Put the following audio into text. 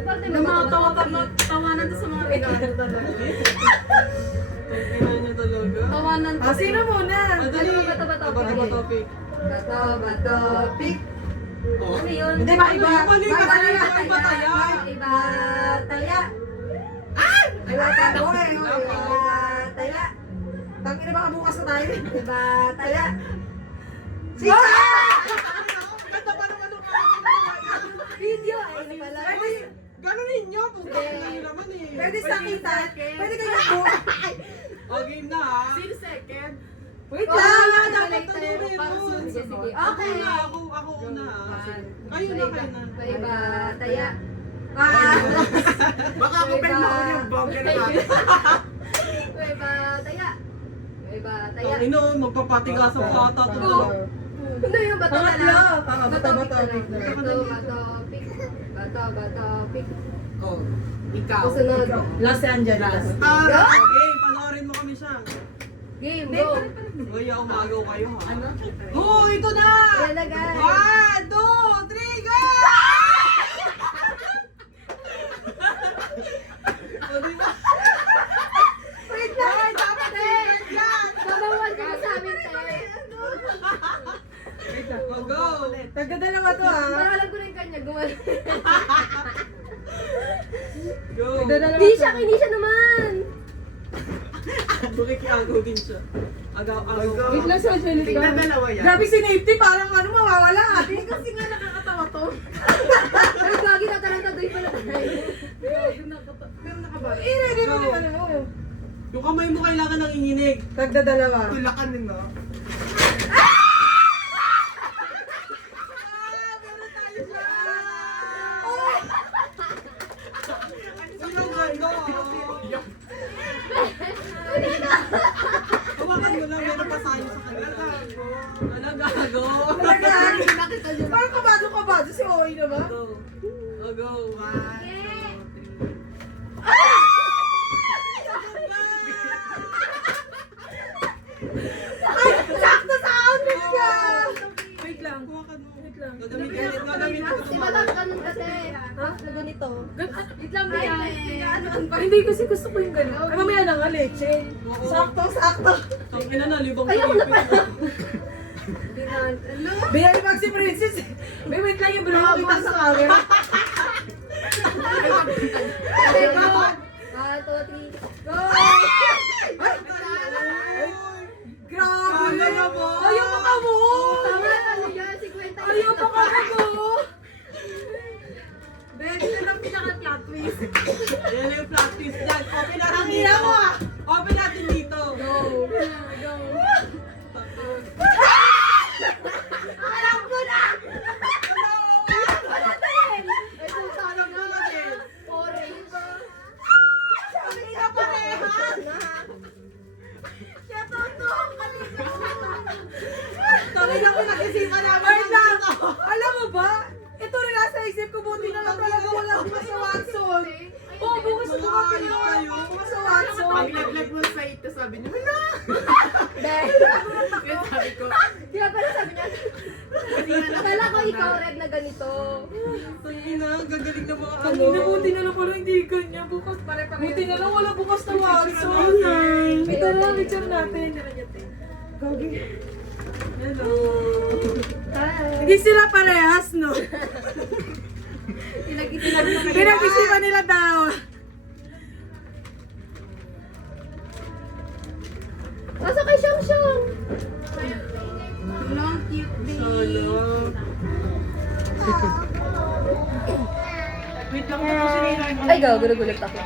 Tawanan to sa mga regalo talaga. Tingnan niyo talaga. Tawanan to. Sino muna? Madali. Bato. Topic. Bato, pick. Oh. Ano yun? Hindi ba iba? Mali ka sa iba taya. Iba, taya. Ay, wala pa ako eh. Iba, taya. Tangin na baka bukas na tayo. Iba, taya. Sige! Ganda pa naman ang Video, ay, ano pala. Gano'n ninyo? Puta na nyo naman eh. Pwede sa kita. Pwede kayo po. O, game na ha. Sino second? Wait Oh, lang. Dapat tuloy mo. Sige, sige. Ako Okay. na, ako una ha. Kayo na. Iba, taya. Baka ako mo yung bongga na natin. Iba, taya. Iba, taya. Ang ino, magpapatigas ang bata. Ano yung bato na Pangatlo. lang? Bato. Pick. Bato, pick. Oh, ikaw. Susunod. Last Angel. Last. Okay, panoorin mo kami siya. Game, go. Uy, umagaw kayo ha. Go, ito na! Ilalagay. 1, 2, 3, go! O, di ba? Wait lang. Ay, dapat secret yan! Babawan ka sa amin, te. Go, go! Tagdadalawa to ah. Para alam ko na yung kanya, gumawa. Go! Tagdadalawa Hindi to. siya naman. Bukikiagaw din siya. Agaw. Wait lang sa Angelica. Tignan dalawa yan. Grabe si Nifty, parang ano mawawala. Hindi kasi nga nakakatawa to. Ay, gagi na tarantadoy pala tayo. Pero nakaba. Ready mo naman ano. Yung kamay mo kailangan nanginginig. Tagdadalawa. Tulakan din no? Hawakan mo lang, meron pa sayo sa kanila. Ano gago? Parang kabado si Oy naman. Go. Go. 1, 2, 3. Ay, sakto sa outfit ka! Wait lang. Hawakan mo. Wait lang. Gagamitin ko Si Madam ganun kasi. Ha? Na ganito. Wait lang ba Hindi kasi gusto ko yung gano'n. Ay, mamaya na nga, leche. Sakto. Ang ina na, libang Ayaw na pala. Binali Maxi Princess. Wait lang yung bro. Kita sa camera. Okay, go. 1, 2, 3. Go! Grabe. Kaya mo. Ayaw pa ka mo. Tama na, ano yan? 50. Ayaw pa ka mo. Dahil ito lang pinaka-plot twist. Yan yung practice dyan. Open natin Ang dito. ina mo ah. Open natin dito. Go. Alam ko na. Ito, sana nga. Orange. Sabi na parehas. Siya totoo. Talaga pinag-isipan namin. Wait lang. Alam mo ba? Ito rin nasa isip ko. Buti na lang talaga wala bukas sa Watson. Oo, bukas sa Mga ayos Watson. kayo. Bukas sa Watson. Paglaglag mo sa ito, sabi niyo, wala! Dahil. Kaya sabi ko, Kaya pala sabi niya. Akala ko ikaw red na ganito. Ang ina, gagaling na mga ano. Kanina, buti na lang pala hindi ganyan. Bukas pare-pare. Buti na lang wala bukas na Watson. Ito na lang, picture natin. Gagi. Hello. Hindi sila parehas, no? Pinag-isipan Pinag-isipan nila dalawa. Nasa kay Shang Shang. Sana. Wait lang, tapos sinira yung Ay, gago, nagulat ako.